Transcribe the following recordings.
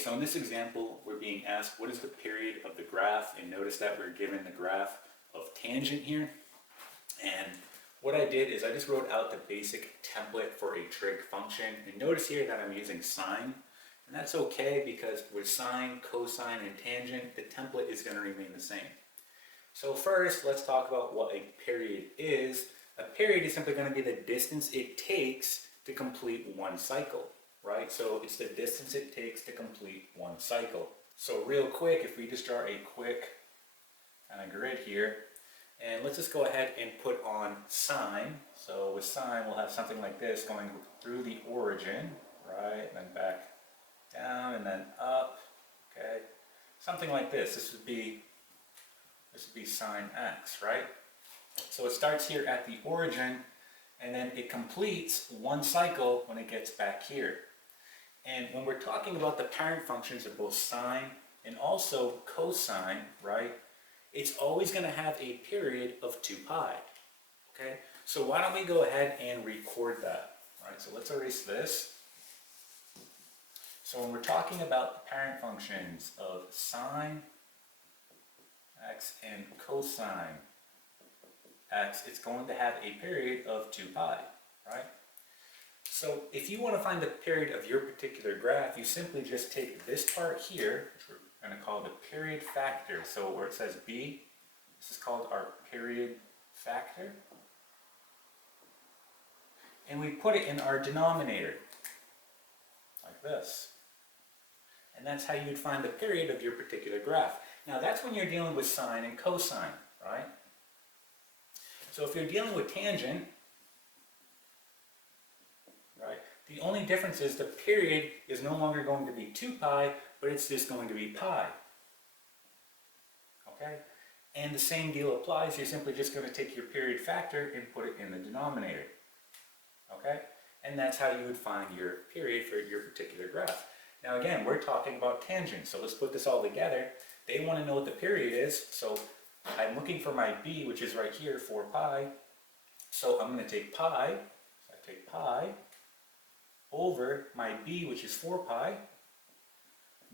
so in this example, we're being asked what is the period of the graph, and notice that we're given the graph of tangent here. And what I did is I just wrote out the basic template for a trig function, and notice here that I'm using sine, and that's okay because with sine, cosine, and tangent, the template is going to remain the same. So first, let's talk about what a period is. A period is simply going to be the distance it takes to complete one cycle, right? So it's the distance it takes to complete one cycle. So real quick, if we just draw a quick kind of grid here, and let's just go ahead and put on sine. So with sine, we'll have something like this going through the origin, right? And then back down and then up, okay? Something like this. This would be sine x, right? So it starts here at the origin, and then it completes one cycle when it gets back here. And when we're talking about the parent functions of both sine and also cosine, right, it's always going to have a period of 2 pi, okay? So why don't we go ahead and record that, right? So let's erase this. So when we're talking about the parent functions of sine x and cosine x, it's going to have a period of 2 pi, right? So if you want to find the period of your particular graph, you simply just take this part here, which we're going to call the period factor. So where it says b, this is called our period factor. And we put it in our denominator, like this. And that's how you'd find the period of your particular graph. Now that's when you're dealing with sine and cosine, right? So if you're dealing with tangent, right, the only difference is the period is no longer going to be 2 pi, but it's just going to be pi. Okay? And the same deal applies. You're simply just going to take your period factor and put it in the denominator. Okay? And that's how you would find your period for your particular graph. Now again, we're talking about tangent, so let's put this all together. They want to know what the period is, so I'm looking for my b, which is right here, 4 pi. So I'm going to take pi, so I take pi over my b, which is 4 pi.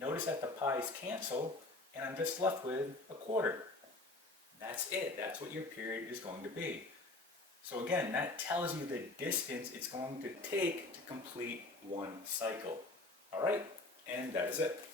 Notice that the pi's cancel, and I'm just left with a quarter. That's it. That's what your period is going to be. So again, that tells you the distance it's going to take to complete one cycle. All right, and that is it.